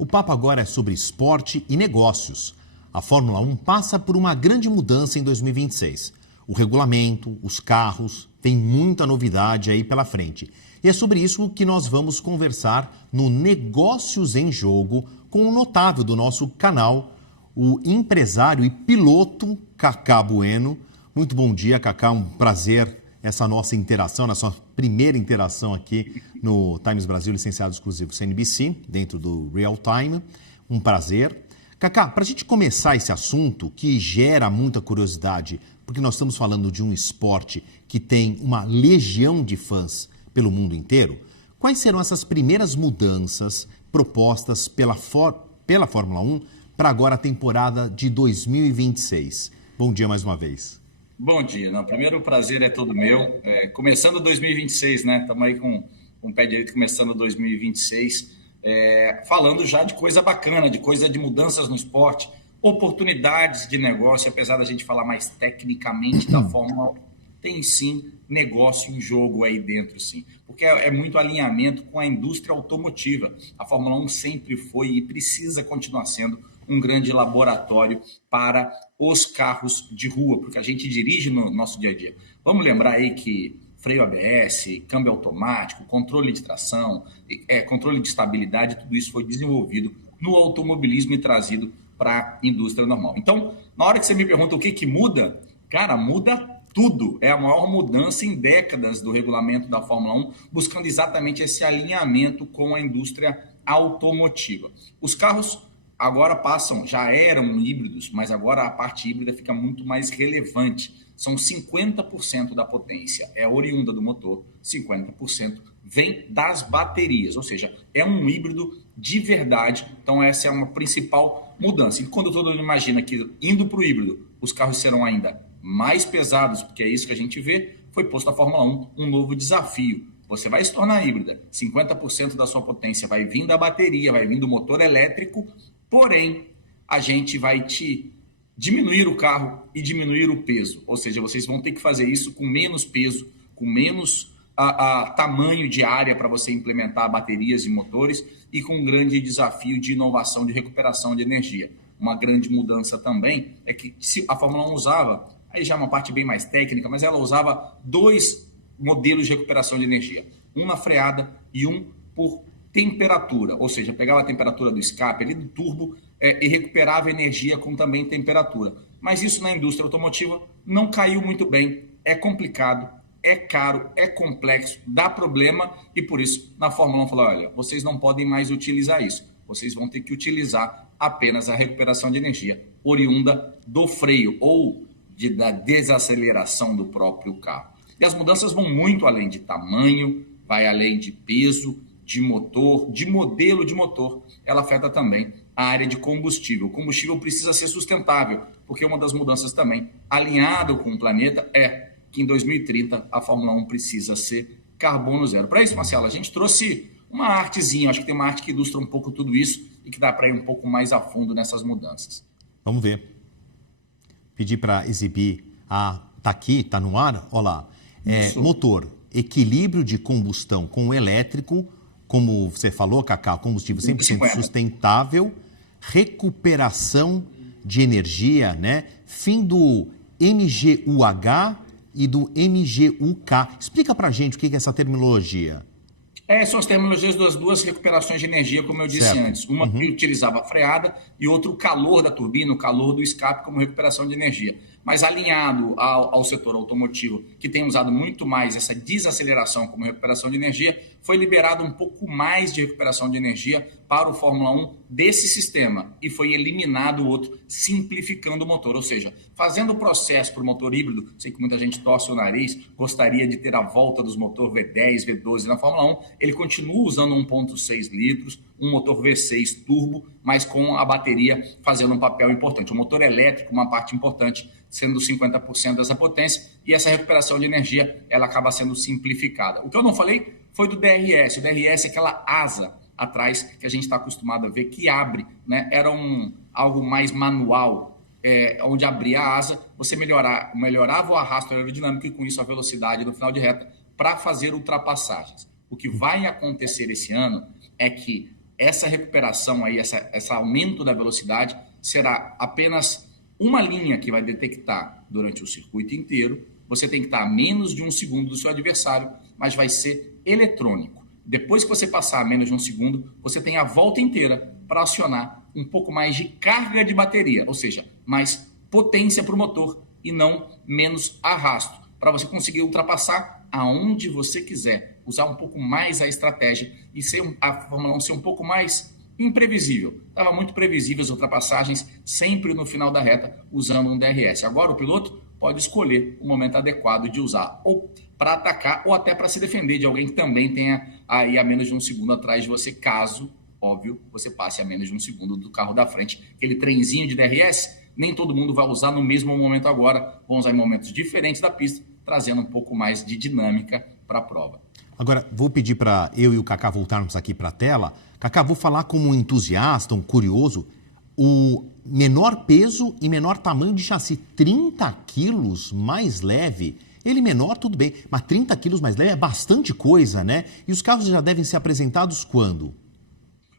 O papo agora é sobre esporte e negócios. A Fórmula 1 passa por uma grande mudança em 2026. O regulamento, os carros, tem muita novidade aí pela frente. E é sobre isso que nós vamos conversar no Negócios em Jogo com um notável do nosso canal, o empresário e piloto Cacá Bueno. Muito bom dia, Cacá. Um prazer essa nossa interação, nossa primeira interação aqui no Times Brasil, licenciado exclusivo CNBC, dentro do Real Time. Um prazer. Cacá, para a gente começar esse assunto, que gera muita curiosidade, porque nós estamos falando de um esporte que tem uma legião de fãs pelo mundo inteiro, quais serão essas primeiras mudanças propostas pela Fórmula 1 para agora a temporada de 2026? Bom dia mais uma vez. Bom dia. Não, primeiro o prazer é todo meu. Começando 2026, né? Estamos aí com o pé direito começando 2026, falando já de coisa bacana, de mudanças no esporte, oportunidades de negócio, apesar da gente falar mais tecnicamente da Fórmula 1, tem sim negócio em jogo aí dentro, sim. Porque é muito alinhamento com a indústria automotiva. A Fórmula 1 sempre foi e precisa continuar sendo um grande laboratório para os carros de rua, porque a gente dirige no nosso dia a dia. Vamos lembrar aí que freio ABS, câmbio automático, controle de tração, controle de estabilidade, tudo isso foi desenvolvido no automobilismo e trazido para a indústria normal. Então, na hora que você me pergunta o que muda, cara, muda tudo. É a maior mudança em décadas do regulamento da Fórmula 1, buscando exatamente esse alinhamento com a indústria automotiva. Os carros agora já eram híbridos, mas agora a parte híbrida fica muito mais relevante. São 50% da potência é oriunda do motor, 50% vem das baterias, ou seja, é um híbrido de verdade. Então essa é uma principal mudança. E quando todo mundo imagina que indo para o híbrido os carros serão ainda mais pesados, porque é isso que a gente vê, foi posto à Fórmula 1 um novo desafio. Você vai se tornar híbrida, 50% da sua potência vai vir da bateria, vai vir do motor elétrico, porém, a gente vai te diminuir o carro e diminuir o peso. Ou seja, vocês vão ter que fazer isso com menos peso, com menos tamanho de área para você implementar baterias e motores e com um grande desafio de inovação, de recuperação de energia. Uma grande mudança também é que se a Fórmula 1 usava, aí já é uma parte bem mais técnica, mas ela usava 2 modelos de recuperação de energia. Um na freada e um por temperatura, ou seja, pegava a temperatura do escape ali do turbo e recuperava energia com também temperatura. Mas isso na indústria automotiva não caiu muito bem, é complicado, é caro, é complexo, dá problema e por isso na Fórmula 1 falou, olha, vocês não podem mais utilizar isso, vocês vão ter que utilizar apenas a recuperação de energia oriunda do freio ou da desaceleração do próprio carro. E as mudanças vão muito além de tamanho, vai além de peso, de motor, de modelo de motor, ela afeta também a área de combustível. O combustível precisa ser sustentável, porque uma das mudanças também, alinhado com o planeta, é que em 2030 a Fórmula 1 precisa ser carbono zero. Para isso, Marcelo, a gente trouxe uma artezinha, acho que tem uma arte que ilustra um pouco tudo isso e que dá para ir um pouco mais a fundo nessas mudanças. Vamos ver. Pedir para exibir tá aqui, tá no ar, olha lá. Motor, equilíbrio de combustão com o elétrico, como você falou, Cacá, combustível 100% sustentável, recuperação de energia, né? Fim do MGUH e do MGUK. Explica pra gente o que é essa terminologia. São as terminologias das 2 recuperações de energia, como eu disse antes. Uma que utilizava a freada e outra o calor da turbina, o calor do escape como recuperação de energia. Mas alinhado ao setor automotivo, que tem usado muito mais essa desaceleração como recuperação de energia, foi liberado um pouco mais de recuperação de energia para o Fórmula 1 desse sistema e foi eliminado o outro, simplificando o motor. Ou seja, fazendo o processo para o motor híbrido, sei que muita gente torce o nariz, gostaria de ter a volta dos motores V10, V12 na Fórmula 1, ele continua usando 1.6 litros, um motor V6 turbo, mas com a bateria fazendo um papel importante. O motor elétrico, uma parte importante, sendo 50% dessa potência, e essa recuperação de energia, ela acaba sendo simplificada. O que eu não falei foi do DRS. O DRS é aquela asa atrás que a gente está acostumado a ver, que abre, né? Era algo mais manual, onde abria a asa, você melhorava o arrasto aerodinâmico e com isso a velocidade no final de reta para fazer ultrapassagens. O que vai acontecer esse ano é que essa recuperação aí, esse aumento da velocidade será apenas uma linha que vai detectar durante o circuito inteiro. Você tem que estar a menos de 1 segundo do seu adversário, mas vai ser eletrônico. Depois que você passar a menos de 1 segundo, você tem a volta inteira para acionar um pouco mais de carga de bateria, ou seja, mais potência para o motor e não menos arrasto, para você conseguir ultrapassar aonde você quiser, usar um pouco mais a estratégia e a Fórmula 1 ser um pouco mais imprevisível. Estava muito previsível as ultrapassagens, sempre no final da reta, usando um DRS. Agora o piloto pode escolher o momento adequado de usar, ou para atacar, ou até para se defender de alguém que também tenha aí a menos de 1 segundo atrás de você, caso, óbvio, você passe a menos de 1 segundo do carro da frente. Aquele trenzinho de DRS, nem todo mundo vai usar no mesmo momento agora, vão usar em momentos diferentes da pista, trazendo um pouco mais de dinâmica para a prova. Agora, vou pedir para eu e o Kaká voltarmos aqui para a tela. Kaká, vou falar como um entusiasta, um curioso, o menor peso e menor tamanho de chassi, 30 quilos mais leve. Ele menor, tudo bem, mas 30 quilos mais leve é bastante coisa, né? E os carros já devem ser apresentados quando?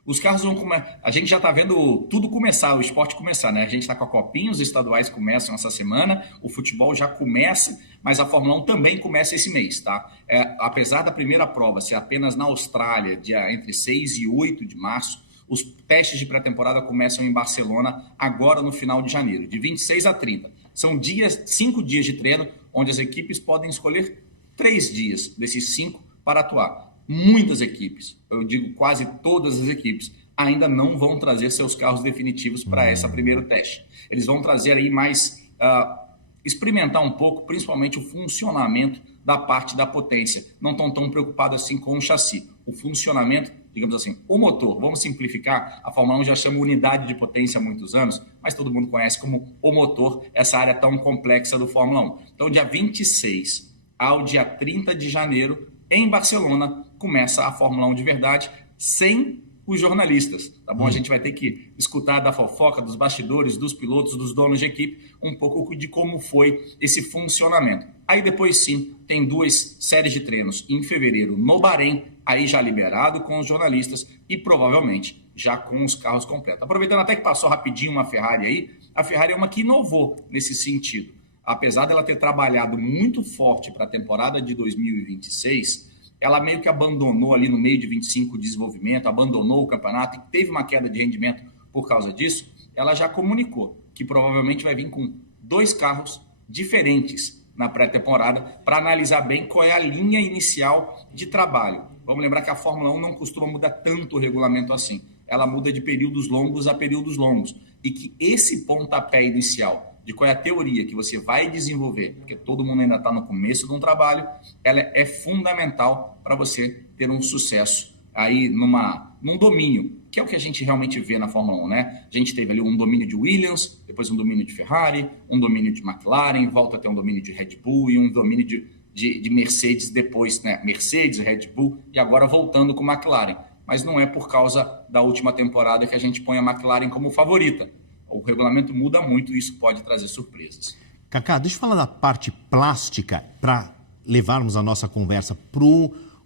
Os carros vão começar. A gente já está vendo tudo começar, o esporte começar, né? A gente está com a Copinha, os estaduais começam essa semana, o futebol já começa, mas a Fórmula 1 também começa esse mês, tá? Apesar da primeira prova ser apenas na Austrália, entre 6 e 8 de março, os testes de pré-temporada começam em Barcelona agora no final de janeiro, de 26 a 30. São 5 dias de treino, onde as equipes podem escolher 3 dias desses 5 para atuar. Muitas equipes, eu digo quase todas as equipes, ainda não vão trazer seus carros definitivos para esse primeiro teste. Eles vão trazer aí mais, experimentar um pouco, principalmente o funcionamento da parte da potência. Não estão tão preocupados assim com o chassi. O funcionamento, digamos assim, o motor, vamos simplificar, a Fórmula 1 já chama unidade de potência há muitos anos, mas todo mundo conhece como o motor, essa área tão complexa do Fórmula 1. Então, dia 26 ao dia 30 de janeiro, em Barcelona, começa a Fórmula 1 de verdade, sem os jornalistas, tá bom? A gente vai ter que escutar da fofoca, dos bastidores, dos pilotos, dos donos de equipe, um pouco de como foi esse funcionamento. Aí depois sim, tem 2 séries de treinos em fevereiro no Bahrein, aí já liberado com os jornalistas e provavelmente já com os carros completos. Aproveitando até que passou rapidinho uma Ferrari aí, a Ferrari é uma que inovou nesse sentido. Apesar dela ter trabalhado muito forte para a temporada de 2026, ela meio que abandonou ali no meio de 25 o desenvolvimento, abandonou o campeonato e teve uma queda de rendimento por causa disso. Ela já comunicou que provavelmente vai vir com 2 carros diferentes na pré-temporada para analisar bem qual é a linha inicial de trabalho. Vamos lembrar que a Fórmula 1 não costuma mudar tanto o regulamento assim. Ela muda de períodos longos a períodos longos. E que esse pontapé inicial de qual é a teoria que você vai desenvolver, porque todo mundo ainda está no começo de um trabalho, ela é fundamental para você ter um sucesso aí num domínio, que é o que a gente realmente vê na Fórmula 1, né? A gente teve ali um domínio de Williams, depois um domínio de Ferrari, um domínio de McLaren, volta a ter um domínio de Red Bull e um domínio de Mercedes depois, né? Mercedes, Red Bull e agora voltando com McLaren. Mas não é por causa da última temporada que a gente põe a McLaren como favorita. O regulamento muda muito e isso pode trazer surpresas. Kaká, deixa eu falar da parte plástica para levarmos a nossa conversa para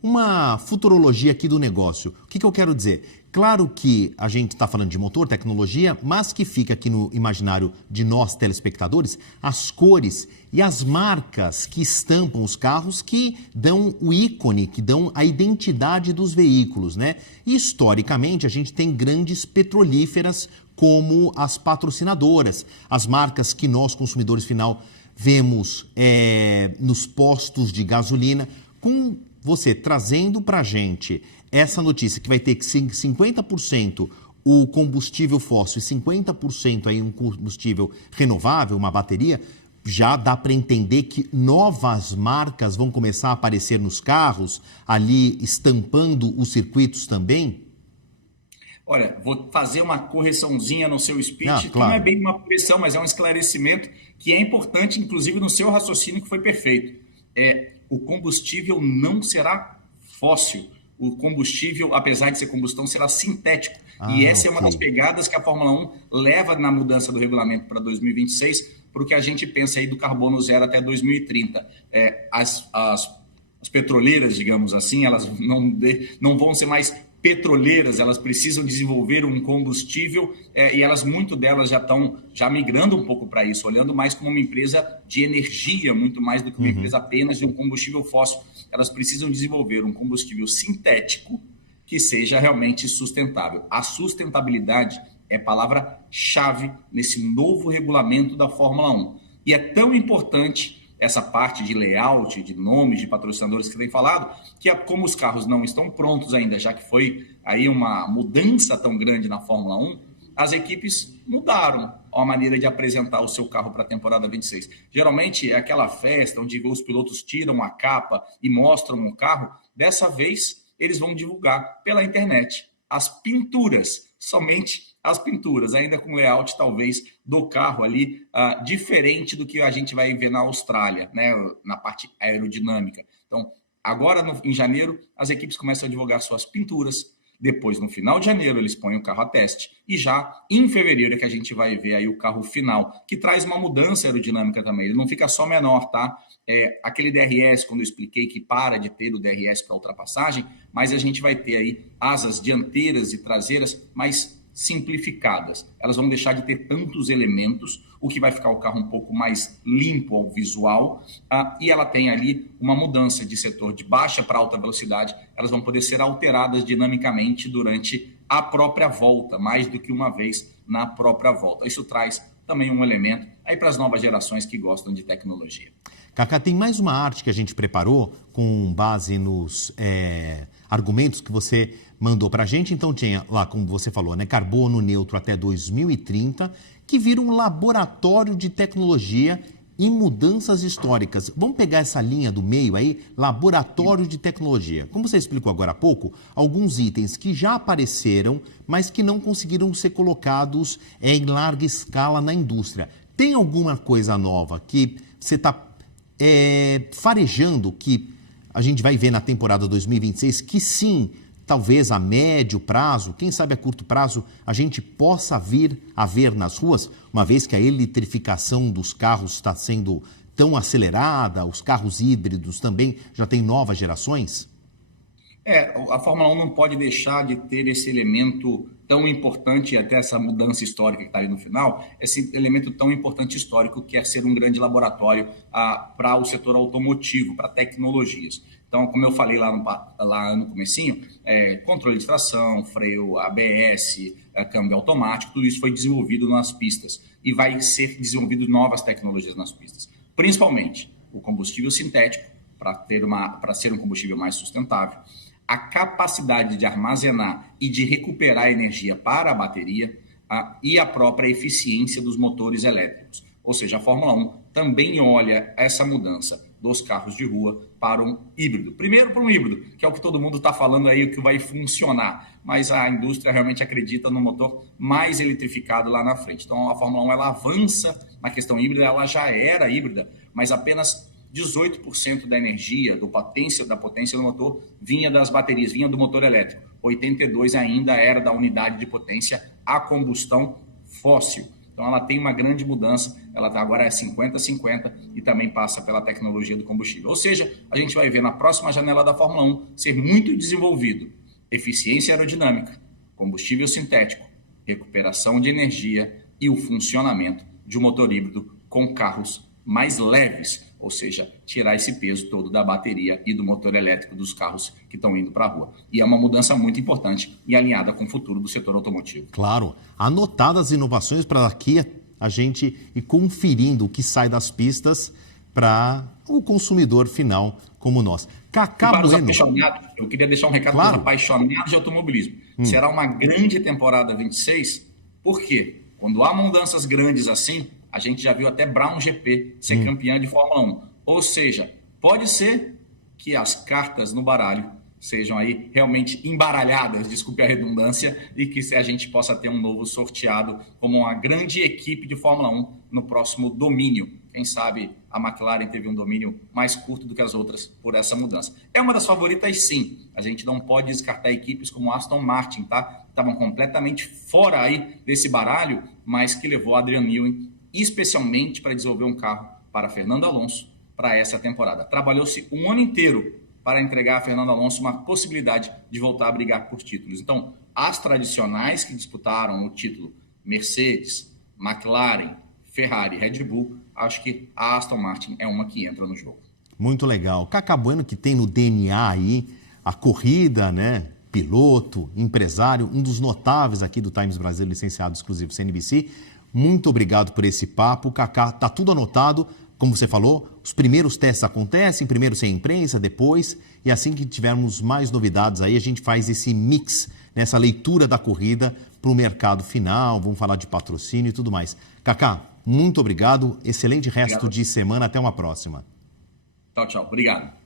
uma futurologia aqui do negócio. O que eu quero dizer? Claro que a gente está falando de motor, tecnologia, mas que fica aqui no imaginário de nós, telespectadores, as cores e as marcas que estampam os carros, que dão o ícone, que dão a identidade dos veículos, né? E, historicamente, a gente tem grandes petrolíferas como as patrocinadoras, as marcas que nós, consumidores final, vemos nos postos de gasolina, com você trazendo para a gente essa notícia que vai ter que 50% o combustível fóssil e 50% aí um combustível renovável, uma bateria, já dá para entender que novas marcas vão começar a aparecer nos carros, ali estampando os circuitos também? Olha, vou fazer uma correçãozinha no seu speech, claro. Que não é bem uma correção, mas é um esclarecimento que é importante, inclusive no seu raciocínio, que foi perfeito. O combustível não será fóssil. O combustível, apesar de ser combustão, será sintético. E essa é uma das pegadas que a Fórmula 1 leva na mudança do regulamento para 2026, para o que a gente pensa aí do carbono zero até 2030. As petroleiras, digamos assim, elas não vão ser mais petroleiras, elas precisam desenvolver um combustível e muito delas já estão migrando um pouco para isso, olhando mais como uma empresa de energia, muito mais do que uma empresa apenas de um combustível fóssil. Elas precisam desenvolver um combustível sintético que seja realmente sustentável. A sustentabilidade é palavra-chave nesse novo regulamento da Fórmula 1. E é tão importante essa parte de layout, de nomes, de patrocinadores que tem falado, que como os carros não estão prontos ainda, já que foi aí uma mudança tão grande na Fórmula 1, as equipes mudaram a maneira de apresentar o seu carro para a temporada 26. Geralmente é aquela festa onde os pilotos tiram a capa e mostram o carro. Dessa vez, eles vão divulgar pela internet as pinturas, somente as pinturas, ainda com layout talvez do carro ali, diferente do que a gente vai ver na Austrália, né, na parte aerodinâmica. Então, agora em janeiro, as equipes começam a divulgar suas pinturas, depois no final de janeiro eles põem o carro a teste, e já em fevereiro é que a gente vai ver aí o carro final, que traz uma mudança aerodinâmica também, ele não fica só menor, tá? Aquele DRS, quando eu expliquei que para de ter o DRS para ultrapassagem, mas a gente vai ter aí asas dianteiras e traseiras mais simplificadas. Elas vão deixar de ter tantos elementos, o que vai ficar o carro um pouco mais limpo ao visual, e ela tem ali uma mudança de setor de baixa para alta velocidade. Elas vão poder ser alteradas dinamicamente durante a própria volta, mais do que uma vez na própria volta. Isso traz também um elemento aí para as novas gerações que gostam de tecnologia. Cacá, tem mais uma arte que a gente preparou com base nos argumentos que você mandou para a gente. Então tinha lá, como você falou, né, carbono neutro até 2030, que vira um laboratório de tecnologia e mudanças históricas. Vamos pegar essa linha do meio aí, laboratório de tecnologia. Como você explicou agora há pouco, alguns itens que já apareceram, mas que não conseguiram ser colocados em larga escala na indústria. Tem alguma coisa nova que você está farejando, que a gente vai ver na temporada 2026, que sim, talvez a médio prazo, quem sabe a curto prazo, a gente possa vir a ver nas ruas, uma vez que a eletrificação dos carros está sendo tão acelerada, os carros híbridos também já têm novas gerações? A Fórmula 1 não pode deixar de ter esse elemento tão importante, até essa mudança histórica que está aí no final, esse elemento tão importante histórico que é ser um grande laboratório para o setor automotivo, para tecnologias. Então, como eu falei lá no comecinho, controle de tração, freio ABS, câmbio automático, tudo isso foi desenvolvido nas pistas e vai ser desenvolvido novas tecnologias nas pistas. Principalmente o combustível sintético, para ser um combustível mais sustentável, a capacidade de armazenar e de recuperar energia para a bateria e a própria eficiência dos motores elétricos. Ou seja, a Fórmula 1 também olha essa mudança dos carros de rua para um híbrido. Primeiro para um híbrido, que é o que todo mundo está falando aí, o que vai funcionar, mas a indústria realmente acredita no motor mais eletrificado lá na frente. Então a Fórmula 1 ela avança na questão híbrida, ela já era híbrida, mas apenas 18% da energia, da potência do motor vinha das baterias, vinha do motor elétrico. 82% ainda era da unidade de potência a combustão fóssil. Então ela tem uma grande mudança, ela agora é 50-50 e também passa pela tecnologia do combustível. Ou seja, a gente vai ver na próxima janela da Fórmula 1 ser muito desenvolvido eficiência aerodinâmica, combustível sintético, recuperação de energia e o funcionamento de um motor híbrido com carros mais leves, ou seja, tirar esse peso todo da bateria e do motor elétrico dos carros que estão indo para a rua. E é uma mudança muito importante e alinhada com o futuro do setor automotivo. Claro, anotadas as inovações para daqui a gente ir conferindo o que sai das pistas para o consumidor final como nós. Cacá Bueno. Eu queria deixar um recado Claro. para os apaixonados de automobilismo. Será uma grande temporada 26, por quê? Quando há mudanças grandes assim, a gente já viu até Brown GP ser campeã de Fórmula 1. Ou seja, pode ser que as cartas no baralho sejam aí realmente embaralhadas, desculpe a redundância, e que a gente possa ter um novo sorteado como uma grande equipe de Fórmula 1 no próximo domínio. Quem sabe a McLaren teve um domínio mais curto do que as outras por essa mudança. É uma das favoritas, sim. A gente não pode descartar equipes como Aston Martin, tá? Estavam completamente fora aí desse baralho, mas que levou Adrian Newey especialmente para desenvolver um carro para Fernando Alonso para essa temporada. Trabalhou-se um ano inteiro para entregar a Fernando Alonso uma possibilidade de voltar a brigar por títulos. Então, as tradicionais que disputaram o título, Mercedes, McLaren, Ferrari, Red Bull, acho que a Aston Martin é uma que entra no jogo. Muito legal. Cacá Bueno, que tem no DNA aí a corrida, né? Piloto, empresário, um dos notáveis aqui do Times Brasil, licenciado exclusivo CNBC. Muito obrigado por esse papo. Cacá, tá tudo anotado. Como você falou, os primeiros testes acontecem, primeiro sem imprensa, depois, e assim que tivermos mais novidades aí, a gente faz esse mix, nessa leitura da corrida para o mercado final, vamos falar de patrocínio e tudo mais. Cacá, muito obrigado, excelente resto de semana, até uma próxima. Tchau, tchau. Obrigado.